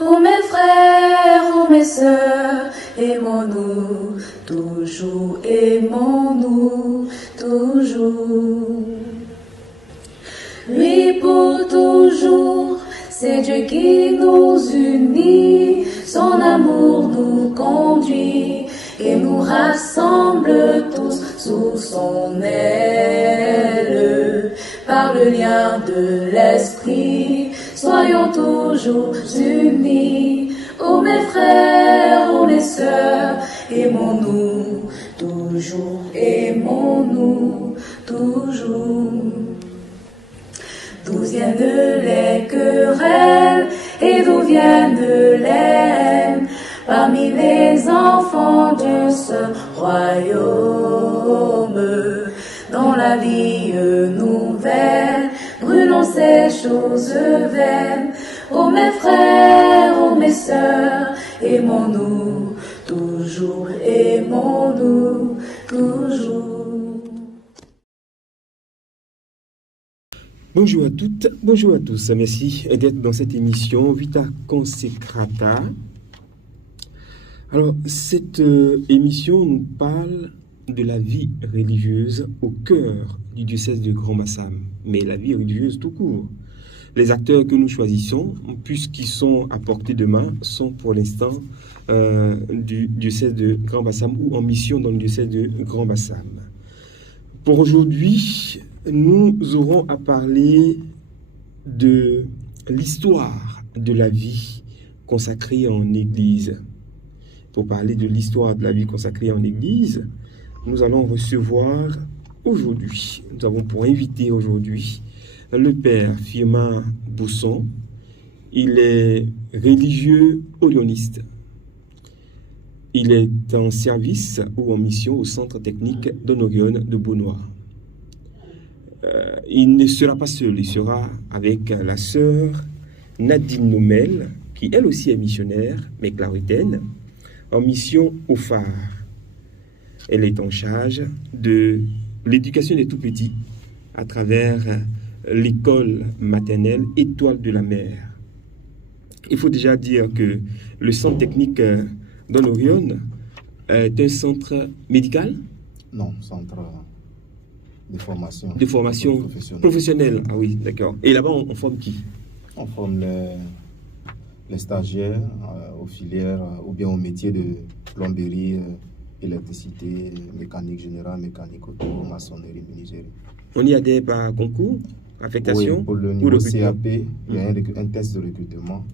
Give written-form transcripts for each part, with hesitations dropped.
Oh mes frères, oh mes sœurs, aimons-nous, toujours aimons-nous, toujours. Lui pour toujours, c'est Dieu qui nous unit, son amour nous conduit et nous rassemble tous sous son aile. Par le lien de l'esprit, soyons toujours unis. Oh mes frères, oh mes sœurs, aimons-nous, toujours aimons-nous, toujours. D'où viennent les querelles et d'où viennent les haines parmi les enfants de ce royaume? Dans la vie nouvelle, brûlons ces choses vaines. Oh mes frères, oh mes sœurs, aimons-nous, toujours aimons-nous, toujours. Bonjour à toutes, bonjour à tous. Merci d'être dans cette émission Vita Consecrata. Alors, cette émission nous parle de la vie religieuse au cœur du diocèse de Grand-Bassam, mais la vie religieuse tout court. Les acteurs que nous choisissons, puisqu'ils sont à portée de main, sont pour l'instant du diocèse de Grand-Bassam ou en mission dans le diocèse de Grand-Bassam. Pour aujourd'hui, nous aurons à parler de l'histoire de la vie consacrée en Église. Pour parler de l'histoire de la vie consacrée en Église, nous allons recevoir aujourd'hui, nous avons pour invité aujourd'hui le père Firmin Bousson. Il est religieux orioniste. Il est en service ou en mission au centre technique d'Honorion de Beaunois. Il ne sera pas seul, il sera avec la sœur Nadine Nomel, qui elle aussi est missionnaire, mais claritaine, en mission au phare. Elle est en charge de l'éducation des tout-petits à travers l'école maternelle Étoile de la Mer. Il faut déjà dire que le centre technique d'Honorion est un centre médical? Non, centre de formation. De formation professionnelle. Ah oui, d'accord. Et là-bas, on forme qui? On forme les stagiaires aux filières ou bien au métier de plomberie, électricité, mécanique générale, mécanique auto, maçonnerie, menuiserie. On y adhère par concours, affectation? Oui, pour le niveau CAP, il y a un test de recrutement.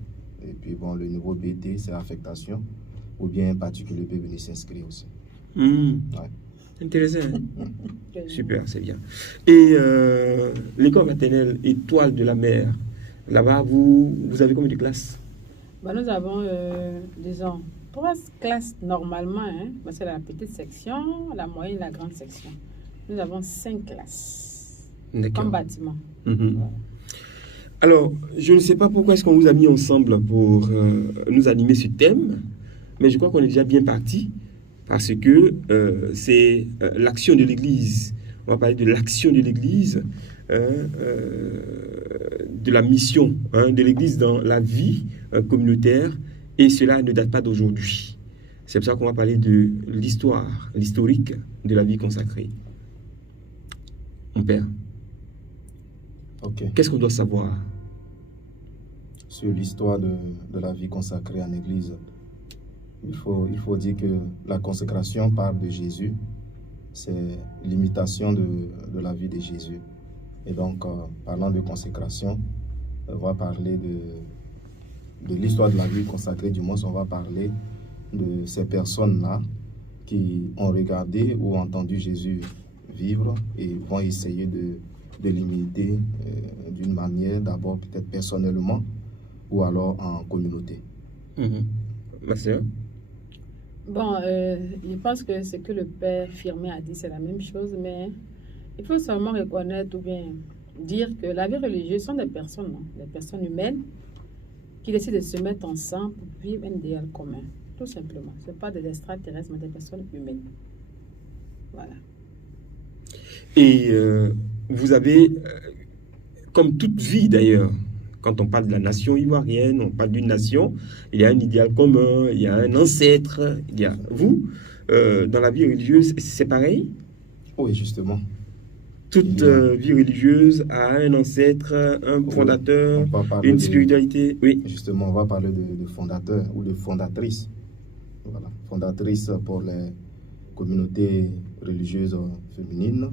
Et puis bon, le niveau BT, c'est affectation. Ou bien un particulier peut venir s'inscrire aussi. Ouais. Intéressant. Super, c'est bien. Et l'école maternelle Étoile de la Mer, là-bas, vous avez combien de classes? Nous avons, disons, 3 classes normalement. C'est la petite section, la moyenne et la grande section. Nous avons 5 classes. Comme bâtiment. Voilà. Alors, je ne sais pas pourquoi est-ce qu'on vous a mis ensemble pour nous animer ce thème, mais je crois qu'on est déjà bien parti. Parce que c'est l'action de l'Église. On va parler de l'action de l'Église, de la mission de l'Église dans la vie communautaire. Et cela ne date pas d'aujourd'hui. C'est pour ça qu'on va parler de l'histoire, l'historique de la vie consacrée. Mon père, qu'est-ce qu'on doit savoir sur l'histoire de la vie consacrée en Église? Il faut dire que la consécration part de Jésus, c'est l'imitation de la vie de Jésus. Et donc, parlant de consécration, on va parler de l'histoire de la vie consacrée, du moins on va parler de ces personnes-là qui ont regardé ou entendu Jésus vivre et vont essayer de l'imiter d'une manière, d'abord peut-être personnellement ou alors en communauté. Ma sœur? Bon, je pense que ce que le père Firmin a dit, c'est la même chose, mais il faut seulement reconnaître ou bien dire que la vie religieuse sont des personnes humaines qui décident de se mettre ensemble pour vivre un idéal commun, tout simplement. Ce ne sont pas des extraterrestres, mais des personnes humaines. Voilà. Et vous avez, comme toute vie d'ailleurs, Quand on parle de la nation ivoirienne, on parle d'une nation, il y a un idéal commun, il y a un ancêtre. Il y a... Vous, dans la vie religieuse, c'est pareil? Oui, justement. Toute vie religieuse a un ancêtre, un fondateur, une spiritualité. Oui. Justement, on va parler de fondateur ou de fondatrice. Voilà. Fondatrice pour les communautés religieuses féminines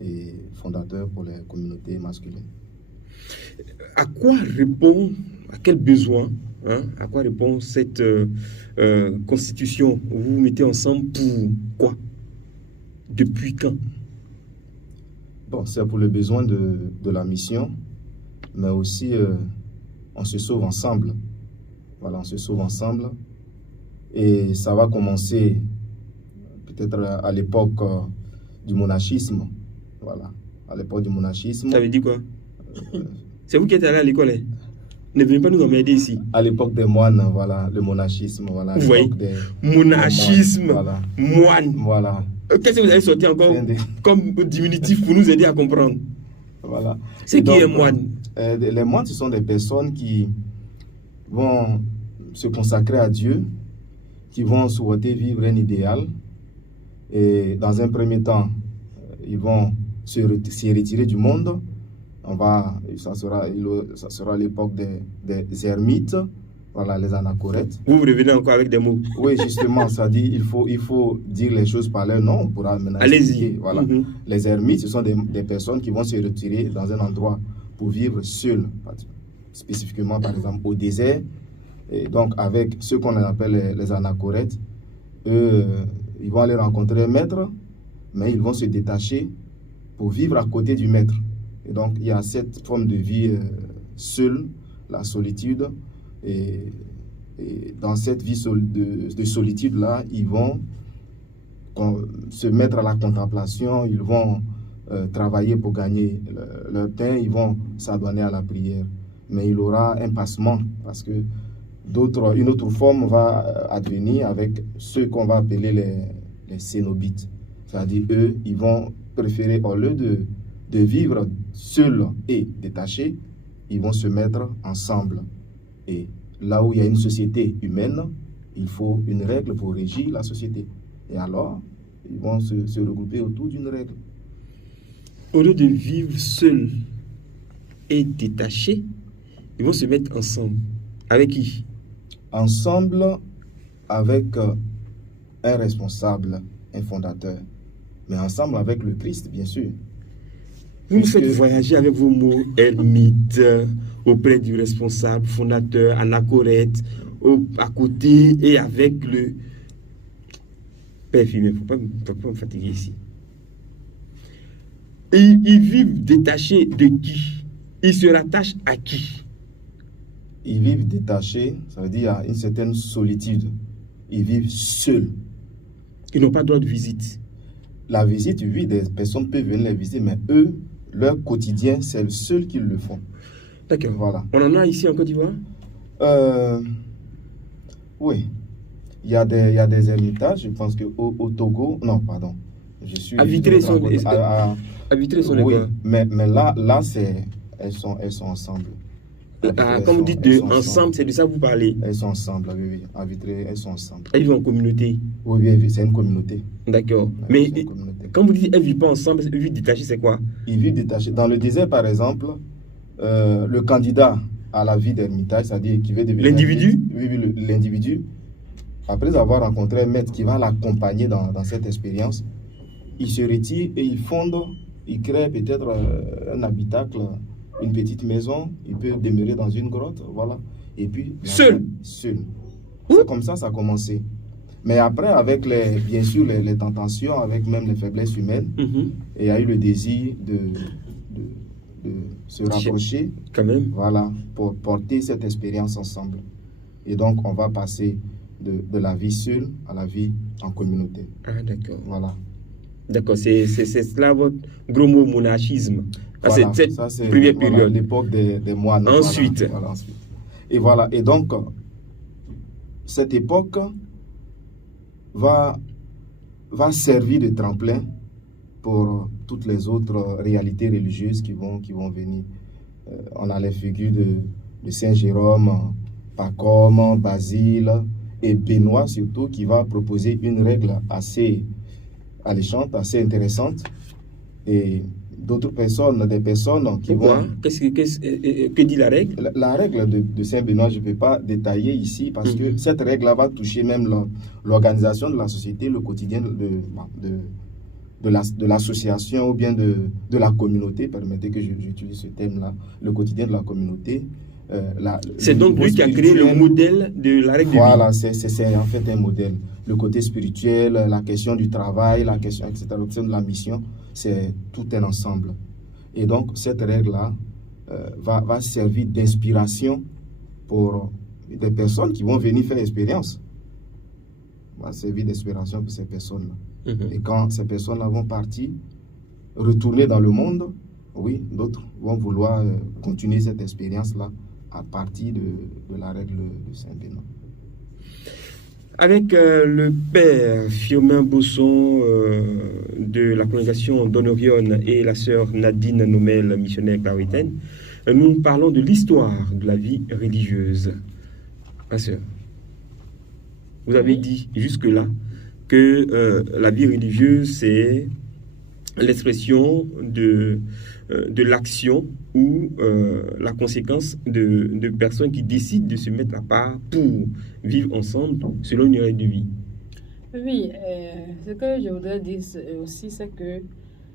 et fondateur pour les communautés masculines. À quoi répond, à quel besoin, à quoi répond cette constitution? Vous vous mettez ensemble pour quoi? Depuis quand? Bon, c'est pour le besoin de la mission, mais aussi on se sauve ensemble. Voilà, on se sauve ensemble. Et ça va commencer peut-être à l'époque du monachisme. Voilà, à l'époque du monachisme. Ça veut dire quoi? C'est vous qui êtes allé à l'école, hein? Ne venez pas nous emmerder ici. À l'époque des moines, voilà, le monachisme. Voilà, vous voyez, monachisme, voilà. Moine. Voilà. Qu'est-ce que vous avez sorti encore comme diminutif pour nous aider à comprendre? Voilà. C'est qui est moine? Les moines, ce sont des personnes qui vont se consacrer à Dieu, qui vont souhaiter vivre un idéal. Et dans un premier temps, ils vont se retirer du monde. Ça sera l'époque des ermites. Voilà, les anachorètes. Vous revenez encore avec des mots. Oui, justement, ça dit il faut dire les choses par leur nom. On pourra maintenant allez-y. Voilà. Les ermites, ce sont des personnes qui vont se retirer dans un endroit pour vivre seuls, spécifiquement par exemple au désert. Et donc avec ceux qu'on appelle les anachorètes, eux, ils vont aller rencontrer un maître, mais ils vont se détacher pour vivre à côté du maître. Et donc il y a cette forme de vie seule, la solitude. Et dans cette vie de solitude-là, ils vont se mettre à la contemplation, ils vont travailler pour gagner leur pain, ils vont s'adonner à la prière. Mais il y aura un passement, parce que une autre forme va advenir avec ceux qu'on va appeler les cénobites. C'est-à-dire, eux, ils vont préférer, au lieu de vivre seuls et détachés, ils vont se mettre ensemble. Et là où il y a une société humaine, il faut une règle pour régir la société. Et alors, ils vont se regrouper autour d'une règle. Au lieu de vivre seuls et détachés, ils vont se mettre ensemble. Avec qui? Ensemble avec un responsable, un fondateur. Mais ensemble avec le Christ, bien sûr. Vous nous faites voyager avec vos mots ermite, auprès du responsable, fondateur, anachorète, à côté et avec le Père Fumé. Il ne faut pas me fatiguer ici. Et ils vivent détachés de qui? Ils se rattachent à qui? Ils vivent détachés, ça veut dire qu'il y a une certaine solitude. Ils vivent seuls. Ils n'ont pas droit de visite. La visite, oui, des personnes peuvent venir les visiter, mais eux, leur quotidien, c'est le seul qu'ils le font. D'accord. Voilà. On en a ici en Côte d'Ivoire? Oui. Il y a des ermitages, je pense qu'au Togo, non, pardon. Je suis... À Vitré, sont oui, mais là elles sont ensemble. Quand vous dites ensemble, c'est de ça que vous parlez? Elles sont ensemble, oui. À Vitré, elles sont ensemble. Elles vivent en communauté? Oui, c'est une communauté. D'accord. Mais quand vous dites elles ne vivent pas ensemble, elles vivent détachées, c'est quoi? Ils vivent détachés. Dans le désert, par exemple, le candidat à la vie d'ermitage, c'est-à-dire qui veut devenir... L'individu? Oui, l'individu. Après avoir rencontré un maître qui va l'accompagner dans cette expérience, il se retire et il crée peut-être un habitacle, une petite maison, il peut demeurer dans une grotte, voilà. Et puis... Seul? Seul. C'est comme ça a commencé. Mais après, avec bien sûr les tentations, avec même les faiblesses humaines, il y a eu le désir de se rapprocher, quand même. Voilà, pour porter cette expérience ensemble. Et donc, on va passer de la vie seule à la vie en communauté. Ah, d'accord. Voilà. D'accord, c'est cela votre gros mot monachisme. Voilà, c'est cette première période. L'époque des moines. Ensuite. Voilà, ensuite. Et voilà, et donc, cette époque va servir de tremplin pour toutes les autres réalités religieuses qui vont venir. On a les figures de Saint Jérôme, Pacôme, Basile et Benoît surtout, qui va proposer une règle assez alléchante, assez intéressante. Et d'autres personnes, des personnes qui Pourquoi? vont... Que dit la règle? La règle de Saint Benoît, je ne peux pas détailler ici parce que cette règle-là va toucher même l'organisation de la société, le quotidien de l'association ou bien de la communauté. Permettez que j'utilise ce thème-là, le quotidien de la communauté. C'est donc lui qui a créé le modèle de la règle de vie. Voilà, c'est en fait un modèle. Le côté spirituel, la question du travail, la question, etc., la question de la mission, c'est tout un ensemble. Et donc, cette règle-là va servir d'inspiration pour des personnes qui vont venir faire expérience. Va servir d'inspiration pour ces personnes-là. Et quand ces personnes-là vont partir, retourner dans le monde, oui, d'autres vont vouloir continuer cette expérience-là à partir de la règle de Saint-Benoît. Avec le père Firmin Bosson de la congrégation d'Honorion et la sœur Nadine Nomel, missionnaire clairitaine, nous parlons de l'histoire de la vie religieuse. Ma sœur, vous avez dit jusque-là que la vie religieuse, c'est l'expression de l'action ou la conséquence de personnes qui décident de se mettre à part pour vivre ensemble selon une règle de vie. Oui, ce que je voudrais dire aussi, c'est que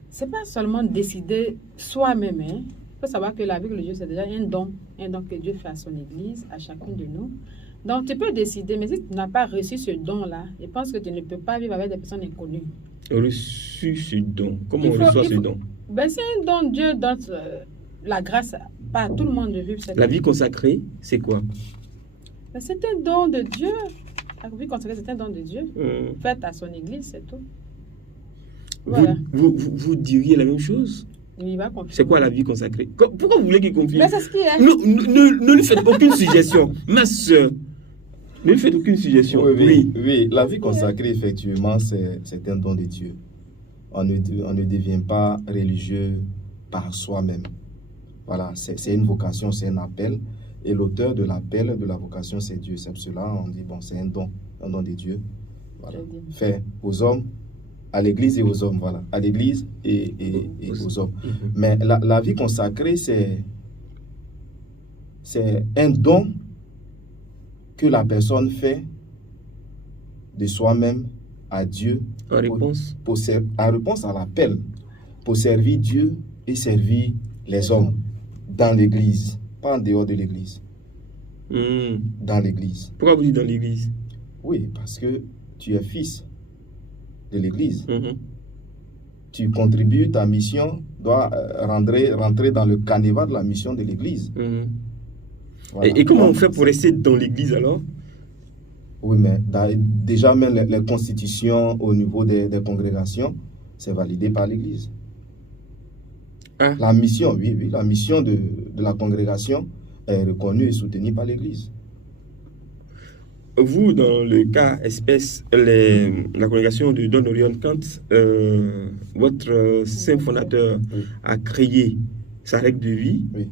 c'est pas seulement décider soi-même. Il faut savoir que la vie religieuse, c'est déjà un don que Dieu fait à son Église, à chacun de nous. Donc, tu peux décider, mais si tu n'as pas reçu ce don-là, je pense que tu ne peux pas vivre avec des personnes inconnues. Reçu ce don. Comment on reçoit ce don? Ben, c'est un don. Dieu donne la grâce pas à tout le monde de vivre cette vie. La vie consacrée, c'est quoi? Ben, c'est un don de Dieu. La vie consacrée, c'est un don de Dieu. Faite à son Église, c'est tout. Voilà. Vous diriez la même chose? Il va confirmer. C'est quoi la vie consacrée? Pourquoi vous voulez qu'il confirme? Mais c'est ce qu'il y a. Ne lui faites aucune suggestion. Ma soeur, ne lui faites aucune suggestion. Oui, la vie consacrée, effectivement, c'est un don de Dieu. On ne devient pas religieux par soi-même. Voilà, c'est une vocation, c'est un appel. Et l'auteur de l'appel, de la vocation, c'est Dieu. C'est pour cela on dit, bon, c'est un don de Dieu. Voilà. Fait aux hommes, à l'Église et aux hommes, voilà. À l'Église et aux hommes. Mais la vie consacrée, c'est un don que la personne fait de soi-même à Dieu en réponse à l'appel pour servir Dieu et servir les hommes dans l'Église, pas en dehors de l'Église. Dans l'Église. Pourquoi vous dites dans l'Église? Oui, parce que tu es fils de l'Église. Tu contribues, ta mission doit rentrer dans le canevas de la mission de l'Église. Voilà. Et comment on fait pour rester dans l'Église alors? Oui, mais déjà même les constitutions au niveau des congrégations, c'est validé par l'Église. Ah. La mission, oui, la mission de la congrégation est reconnue et soutenue par l'Église. Vous, dans le cas espèce, la congrégation de Don Orion Kant, votre saint fondateur a créé sa règle de vie. Oui.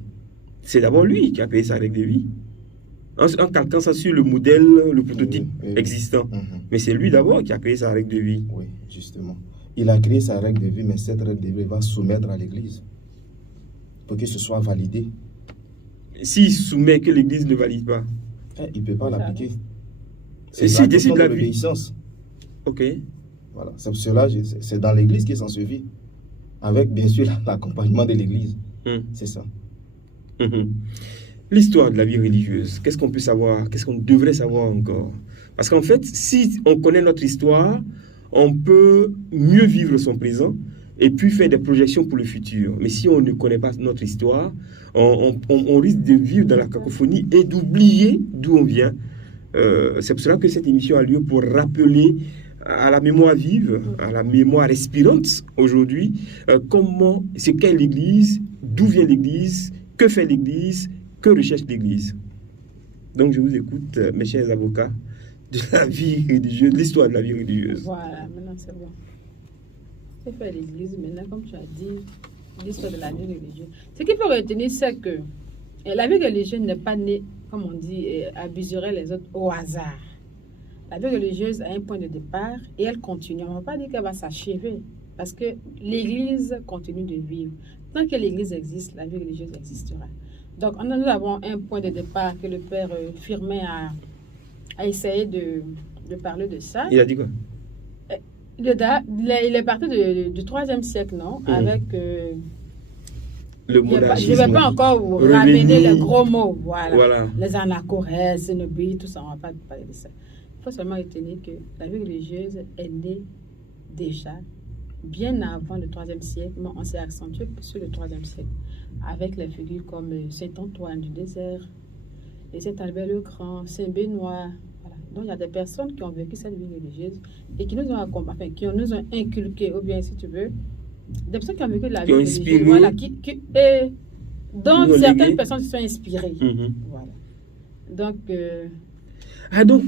C'est d'abord lui qui a créé sa règle de vie. En calquant ça sur le modèle, le prototype existant. Mais c'est lui d'abord qui a créé sa règle de vie. Oui, justement. Il a créé sa règle de vie, mais cette règle de vie va soumettre à l'Église pour que ce soit validé. S'il soumet que l'Église ne valide pas, il ne peut pas l'appliquer. C'est si décide la vie. Ok. Voilà. C'est pour cela c'est dans l'Église qu'il s'en suivit. Avec bien sûr l'accompagnement de l'Église. C'est ça. L'histoire de la vie religieuse, qu'est-ce qu'on peut savoir? Qu'est-ce qu'on devrait savoir encore? Parce qu'en fait, si on connaît notre histoire, on peut mieux vivre son présent et puis faire des projections pour le futur. Mais si on ne connaît pas notre histoire, on risque de vivre dans la cacophonie et d'oublier d'où on vient. C'est pour cela que cette émission a lieu, pour rappeler à la mémoire vive, à la mémoire respirante aujourd'hui, ce qu'est l'Église, d'où vient l'Église, que fait l'Église, que recherche l'Église. Donc je vous écoute, mes chers avocats, de la vie religieuse, l'histoire de la vie religieuse. Voilà, maintenant c'est bon. Que fait l'Église maintenant, comme tu as dit, l'histoire de la vie religieuse. Ce qu'il faut retenir, c'est que la vie religieuse n'est pas née, comme on dit, abuserait les autres au hasard. La vie religieuse a un point de départ et elle continue. On ne va pas dire qu'elle va s'achever parce que l'Église continue de vivre. Tant que l'Église existe, la vie religieuse existera. Donc, nous avons un point de départ que le Père Firmin a essayé de parler de ça. Il a dit quoi? Il est parti du 3e siècle, non? Avec... le je ne vais pas encore vous ramener les gros mots. Voilà. Les anachorèses, Zénobie, tout ça, on ne va pas parler de ça. Il faut seulement retenir que la vie religieuse est née déjà bien avant le 3e siècle, mais on s'est accentué sur le 3e siècle, avec les figures comme Saint-Antoine du désert, et Saint-Albert le Grand, Saint-Benoît. Voilà. Donc il y a des personnes qui ont vécu cette vie religieuse et qui nous ont inculqué, ou bien si tu veux, des personnes qui ont vécu la vie religieuse, voilà, dont certaines personnes se sont inspirées. Voilà. Donc, donc,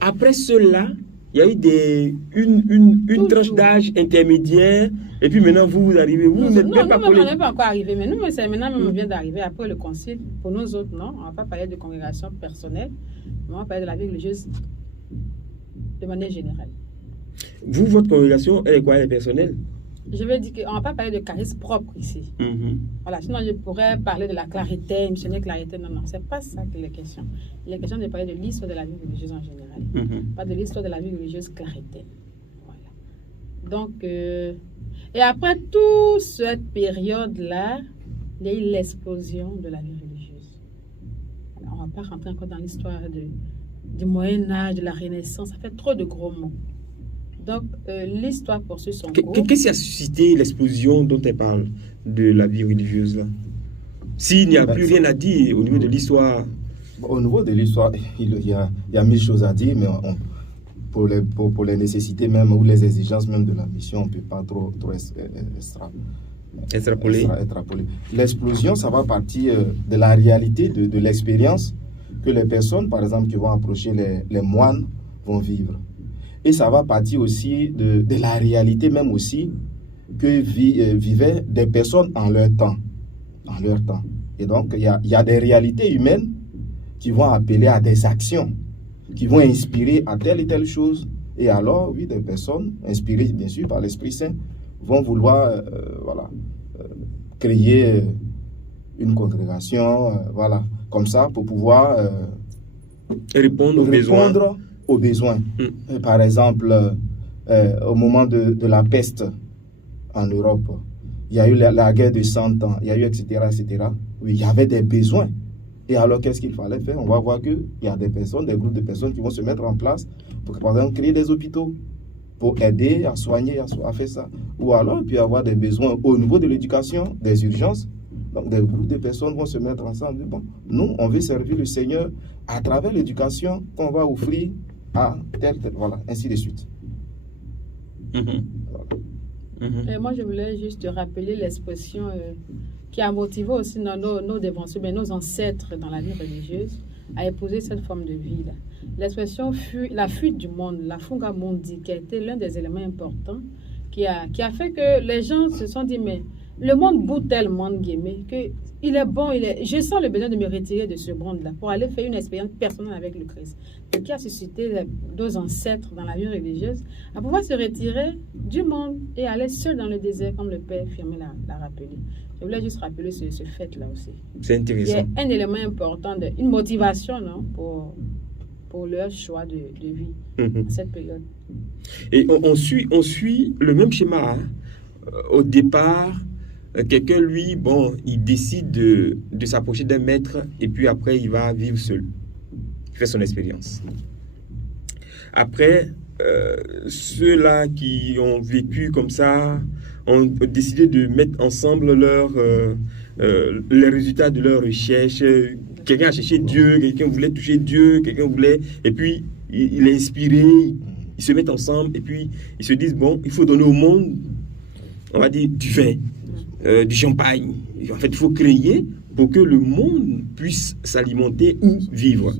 après cela, il y a eu une tranche d'âge intermédiaire, et puis maintenant vous arrivez, vous n'êtes même pas... Non, on n'est pas encore arrivé, mais nous, c'est maintenant on vient d'arriver après le concile. Pour nous autres, non, on ne va pas parler de congrégation personnelle, mais on va parler de la vie religieuse de manière générale. Vous, votre congrégation, elle est quoi? Elle est personnelle? Je veux dire qu'on ne va pas parler de charisme propre ici. Voilà, sinon je pourrais parler de la clarité, missionnaire clarité. Non, ce n'est pas ça qu'il est question. Il est question de parler de l'histoire de la vie religieuse en général, pas de l'histoire de la vie religieuse clarité. Voilà. Donc, et après toute cette période-là, il y a eu l'explosion de la vie religieuse. Alors, on ne va pas rentrer encore dans l'histoire du Moyen-Âge, de la Renaissance, ça fait trop de gros mots. Donc, l'histoire poursuit son cours. Qu'est-ce qui a suscité l'explosion dont elle parle de la vie religieuse là? S'il n'y a plus rien à dire au niveau de l'histoire. Au niveau de l'histoire, il y a mille choses à dire, mais pour les nécessités même ou les exigences même de la mission, on ne peut pas trop extrapoler. L'explosion, ça va partir de la réalité, de l'expérience que les personnes, par exemple, qui vont approcher les moines, vont vivre. Et ça va partir aussi de la réalité même aussi que vivaient des personnes en leur temps. Et donc, il y a des réalités humaines qui vont appeler à des actions, qui vont inspirer à telle et telle chose. Et alors, oui, des personnes inspirées, bien sûr, par l'Esprit Saint, vont vouloir créer une congrégation, comme ça, pour pouvoir répondre aux besoins. Par exemple, au moment de la peste en Europe, il y a eu la guerre de 100 ans, il y a eu etc. Oui, il y avait des besoins. Et alors, qu'est-ce qu'il fallait faire? On va voir qu'il y a des groupes de personnes qui vont se mettre en place pour, par exemple, créer des hôpitaux pour aider à soigner, à faire ça. Ou alors, il peut y avoir des besoins au niveau de l'éducation, des urgences. Donc, des groupes de personnes vont se mettre ensemble. Bon, nous, on veut servir le Seigneur à travers l'éducation qu'on va offrir à tel, voilà, ainsi de suite. Et moi, je voulais juste rappeler l'expression qui a motivé aussi nos dévanciers, mais nos ancêtres dans la vie religieuse à épouser cette forme de vie-là. L'expression la fuite du monde, la fuga mundi, qui a été l'un des éléments importants qui a fait que les gens se sont dit, mais le monde bout tellement, que il est bon, je sens le besoin de me retirer de ce monde-là pour aller faire une expérience personnelle avec le Christ. Ce qui a suscité nos ancêtres dans la vie religieuse à pouvoir se retirer du monde et aller seul dans le désert, comme le Père Firmin l'a rappelé. Je voulais juste rappeler ce fait-là aussi. C'est intéressant. Il y a un élément important, une motivation pour leur choix de vie à cette période. Et on suit le même schéma. Au départ, quelqu'un, lui, il décide de s'approcher d'un maître et puis après, il va vivre seul. Il fait son expérience. Après, ceux-là qui ont vécu comme ça ont décidé de mettre ensemble les résultats de leur recherche. Quelqu'un a cherché Dieu, quelqu'un voulait toucher Dieu, quelqu'un voulait... Et puis, il est inspiré, ils se mettent ensemble et puis ils se disent, il faut donner au monde, on va dire, du vin, du champagne. En fait, il faut créer pour que le monde puisse s'alimenter ou vivre.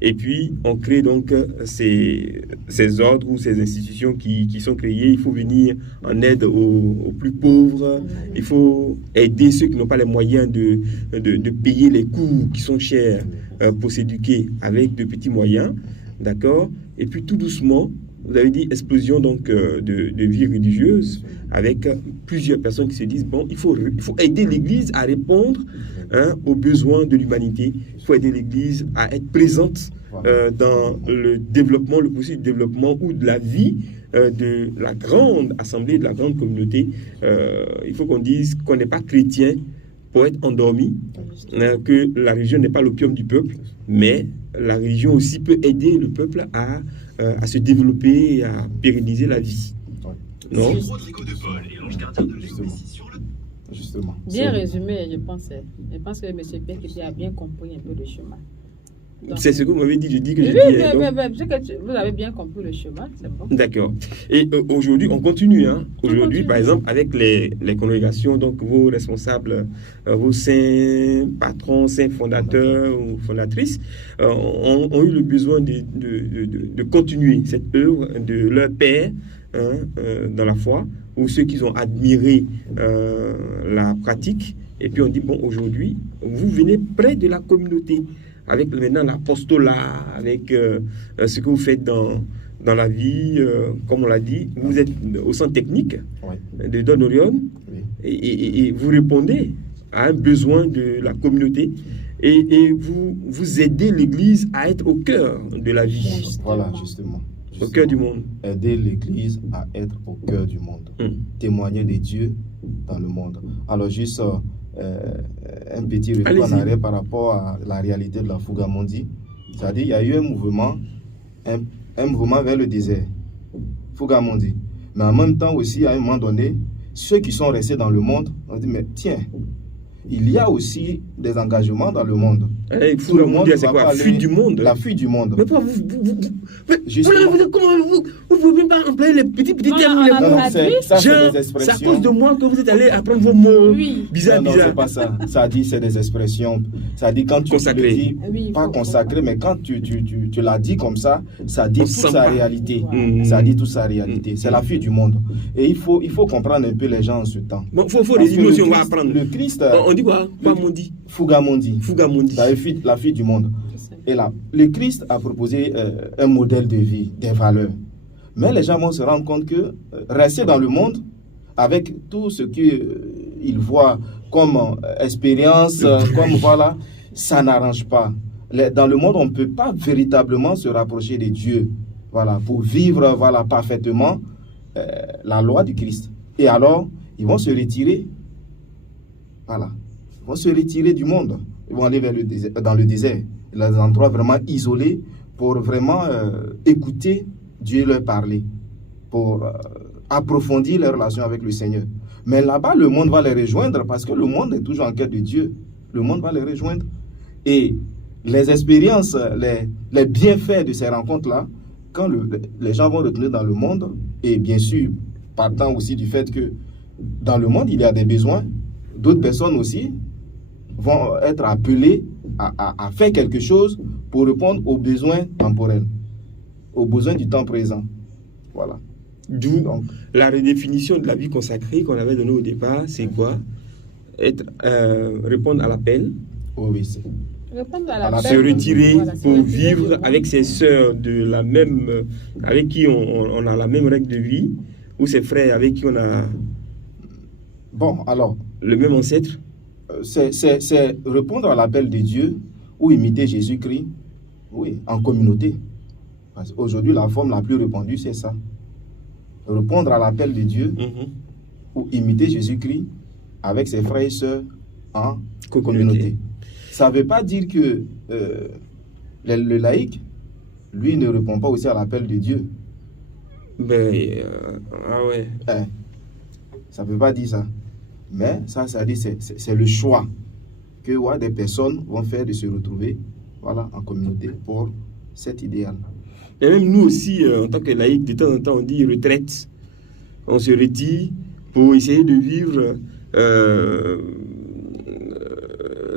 Et puis, on crée donc ces ordres ou ces institutions qui sont créées. Il faut venir en aide aux plus pauvres. Il faut aider ceux qui n'ont pas les moyens de payer les cours qui sont chers pour s'éduquer avec de petits moyens. D'accord? Et puis, tout doucement, vous avez dit explosion donc de vie religieuse avec plusieurs personnes qui se disent bon, il faut aider l'Église à répondre aux besoins de l'humanité. Il faut aider l'Église à être présente dans le développement, le processus de développement ou de la vie de la grande assemblée, de la grande communauté. Il faut qu'on dise qu'on n'est pas chrétien pour être endormi, que la religion n'est pas l'opium du peuple, mais la religion aussi peut aider le peuple à se développer et à pérenniser la vie. Non? Justement. Bien résumé, je pense. Je pense que M. Pierre a bien compris un peu le chemin. C'est ce que vous m'avez dit, je dis que oui, je dis. Vous avez bien compris le chemin, c'est bon. D'accord. Et aujourd'hui, on continue. Aujourd'hui, par exemple, avec les congrégations, donc vos responsables, vos saints patrons, saints fondateurs ou fondatrices, ont eu le besoin de continuer cette œuvre de leur père dans la foi, ou ceux qui ont admiré la pratique. Et puis on dit, bon, aujourd'hui, vous venez près de la communauté, avec maintenant l'apostolat, avec ce que vous faites dans la vie, comme on l'a dit, vous êtes au centre technique de Don Orion, et vous répondez à un besoin de la communauté, et vous aidez l'Église à être au cœur de la vie. Voilà, justement. Au cœur du monde. Aider l'Église à être au cœur du monde. Témoigner de Dieu dans le monde. Alors, juste un petit retour en arrière par rapport à la réalité de la Fugamundi. C'est-à-dire, il y a eu un mouvement vers le désert. Fugamundi. Mais en même temps aussi, à un moment donné, ceux qui sont restés dans le monde ont dit, mais tiens, il y a aussi des engagements dans le monde. Tout le monde, c'est quoi? La fuite du monde. La fuite du monde. Mais pourquoi vous ne pouvez pas employer les petits termes? C'est à cause de moi que vous êtes allé apprendre vos mots bizarres. Non, c'est pas ça. Ça dit, c'est des expressions. Ça dit, quand tu le dis, pas consacré, mais quand tu l'as dit comme ça, ça dit toute sa réalité. Ça dit toute sa réalité. C'est la fuite du monde. Et il faut comprendre un peu les gens en ce temps. Bon, il faut résumer aussi, on va apprendre. Le Christ. On dit quoi? Fugamundi. Fugamundi. La fuite du monde. Et là, le Christ a proposé un modèle de vie, des valeurs. Mais les gens vont se rendre compte que rester dans le monde, avec tout ce qu'ils voient comme expérience, comme voilà, ça n'arrange pas. Dans le monde, on ne peut pas véritablement se rapprocher de Dieu, voilà, pour vivre voilà, parfaitement la loi du Christ. Et alors, ils vont se retirer. Voilà. Ils vont se retirer du monde. Ils vont aller dans le désert. Les endroits vraiment isolés pour vraiment écouter Dieu leur parler, pour approfondir leur relation avec le Seigneur. Mais là-bas, le monde va les rejoindre parce que le monde est toujours en quête de Dieu. Le monde va les rejoindre. Et les expériences, les bienfaits de ces rencontres-là, quand les gens vont retourner dans le monde, et bien sûr, partant aussi du fait que dans le monde, il y a des besoins, d'autres personnes aussi vont être appelées à faire quelque chose pour répondre aux besoins temporels, aux besoins du temps présent. Voilà. D'où la redéfinition de la vie consacrée qu'on avait donnée au départ, c'est quoi? Répondre à l'appel. Oui, se retirer pour vivre avec ses sœurs de la même, avec qui on a la même règle de vie, ou ses frères avec qui on a le même ancêtre. C'est répondre à l'appel de Dieu ou imiter Jésus-Christ, oui, en communauté. Parce qu'aujourd'hui, la forme la plus répandue, c'est ça. Répondre à l'appel de Dieu ou imiter Jésus-Christ avec ses frères et sœurs en communauté. Ça ne veut pas dire que le laïc, lui, ne répond pas aussi à l'appel de Dieu. Ça ne veut pas dire ça. Mais ça dit, c'est le choix que des personnes vont faire de se retrouver en communauté pour cet idéal. Et même nous aussi, en tant que laïcs, de temps en temps, on dit retraite. On se retire pour essayer de vivre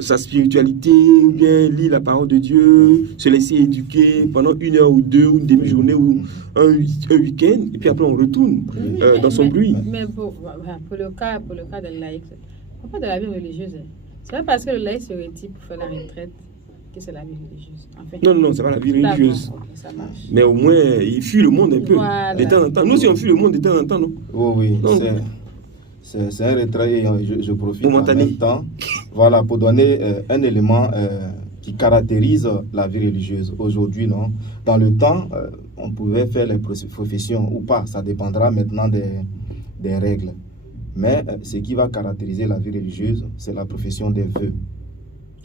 sa spiritualité, ou bien lire la parole de Dieu, se laisser éduquer pendant 1 heure ou 2, ou une demi-journée, ou un week-end, et puis après on retourne dans son bruit. Mais pour le cas des laïcs, on parle de la vie religieuse. C'est pas parce que le laïc se retire pour faire la retraite que c'est la vie religieuse. Enfin, Non, c'est pas la vie religieuse. Okay, ça marche. Mais au moins, il fuit le monde un peu, Voilà. de temps en temps. Nous aussi, on fuit le monde de temps en temps, non? Oui, Donc, c'est un retrait et je profite en momentané. même temps voilà, pour donner un élément qui caractérise la vie religieuse. Aujourd'hui, non. Dans le temps, on pouvait faire les professions ou pas. Ça dépendra maintenant des règles. Mais ce qui va caractériser la vie religieuse, c'est la profession des vœux.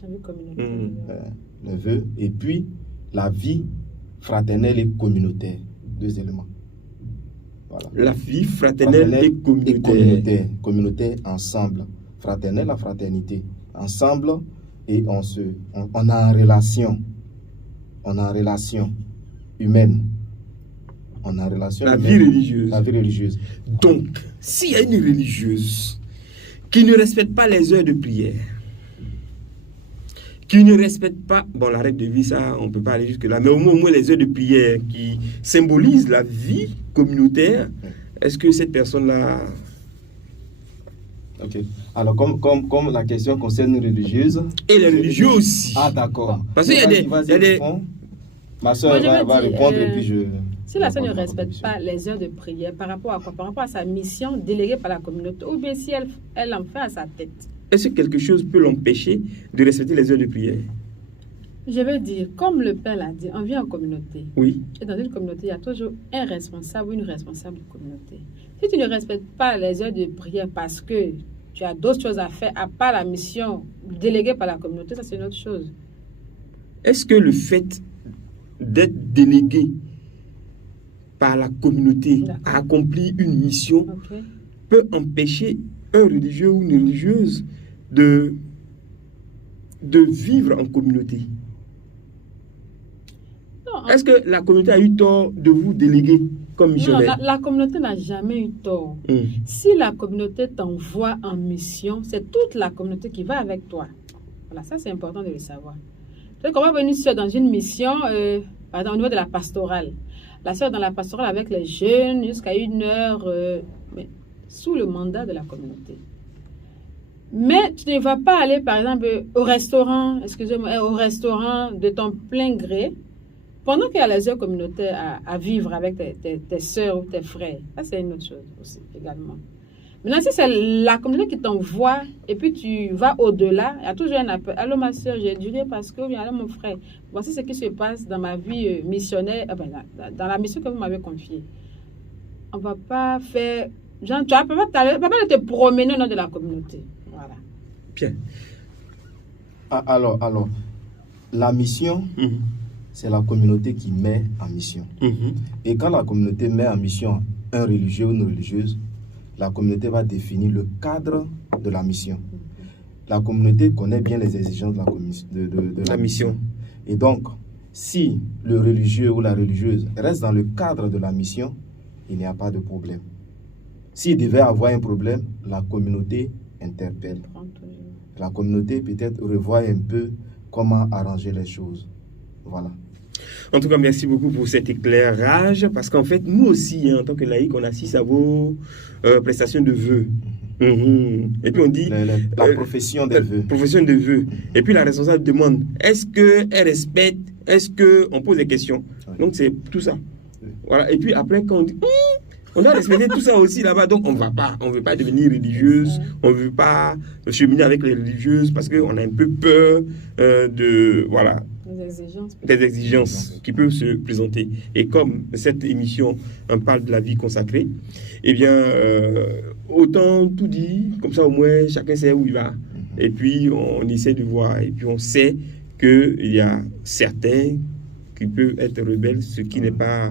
La vie communautaire. Les vœux. Et puis, la vie fraternelle et communautaire. 2 éléments. Voilà. La vie fraternelle et communautaire. Communautaire ensemble. Fraternelle, la fraternité. Ensemble, et on a en relation. On a en relation humaine. On a en relation La humaine. vie religieuse. La vie religieuse. Donc, s'il y a une religieuse qui ne respecte pas les heures de prière, qui ne respecte pas, bon, la règle de vie, ça, on ne peut pas aller jusque-là, mais au moins les heures de prière qui symbolisent la vie communautaire, est-ce que cette personne-là... Ok. Alors, comme la question concerne une religieuse... Et les religieux aussi. Ah, d'accord. Parce qu'il y a des... Ma soeur va répondre et puis je... Si la soeur ne respecte pas les heures de prière, par rapport à quoi? Par rapport à sa mission déléguée par la communauté, ou bien si elle en fait à sa tête. Est-ce que quelque chose peut l'empêcher de respecter les heures de prière? Je veux dire, comme le Père l'a dit, on vit en communauté. Oui. Et dans une communauté, il y a toujours un responsable ou une responsable de communauté. Si tu ne respectes pas les heures de prière parce que tu as d'autres choses à faire, à part la mission déléguée par la communauté, ça c'est une autre chose. Est-ce que le fait d'être délégué par la communauté à accomplir une mission peut empêcher un religieux ou une religieuse de vivre en communauté? Non, est-ce que la communauté a eu tort de vous déléguer comme missionnaire? Non, la communauté n'a jamais eu tort. Si la communauté t'envoie en mission, c'est toute la communauté qui va avec toi. Voilà, ça c'est important de le savoir. C'est qu'on va venir dans une mission, par exemple au niveau de la pastorale. La sœur dans la pastorale avec les jeunes jusqu'à 1 heure, mais sous le mandat de la communauté. Mais tu ne vas pas aller, par exemple, au restaurant de ton plein gré, pendant qu'il y a les heures communautaires à vivre avec tes soeurs ou tes frères. Ça, c'est une autre chose aussi, également. Maintenant, si c'est la communauté qui t'envoie et puis tu vas au-delà, il y a toujours un appel. Allô, ma soeur, j'ai duré parce que, allô, mon frère, voici ce qui se passe dans ma vie missionnaire, dans la mission que vous m'avez confiée. On ne va pas faire... Genre, tu ne vas pas te promener au nom de la communauté. Voilà. Bien. Alors, la mission, c'est la communauté qui met en mission. Et quand la communauté met en mission un religieux ou une religieuse, la communauté va définir le cadre de la mission. La communauté connaît bien les exigences de la mission. Et donc, si le religieux ou la religieuse reste dans le cadre de la mission, il n'y a pas de problème. S'il devait avoir un problème, la communauté interpelle. La communauté peut-être revoit un peu comment arranger les choses. Voilà. En tout cas, merci beaucoup pour cet éclairage, parce qu'en fait, nous aussi, en tant que laïcs, on assiste à vos prestations de vœux. Et puis on dit... La profession des vœux. Profession de vœux. Et puis la responsable demande, est-ce qu'elle respecte, est-ce qu'on pose des questions? Donc c'est tout ça. Voilà. Et puis après, quand on dit... on doit respecter tout ça aussi là-bas, donc on ne veut pas devenir religieuse, on ne veut pas cheminer avec les religieuses parce qu'on a un peu peur des exigences qui peuvent se présenter. Et comme cette émission on parle de la vie consacrée, eh bien, autant tout dit, comme ça au moins chacun sait où il va. Et puis on essaie de voir, et puis on sait qu'il y a certains qui peuvent être rebelles, ce qui n'est pas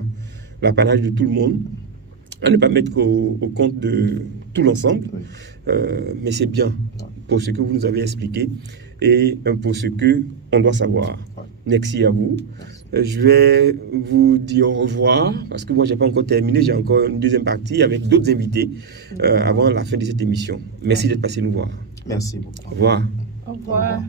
l'apanage de tout le monde. À ne pas mettre au compte de tout l'ensemble, mais c'est bien pour ce que vous nous avez expliqué et pour ce qu'on doit savoir. Merci à vous. Je vais vous dire au revoir parce que moi, je n'ai pas encore terminé. J'ai encore une deuxième partie avec d'autres invités avant la fin de cette émission. Merci d'être passé nous voir. Merci beaucoup. Au revoir. Au revoir.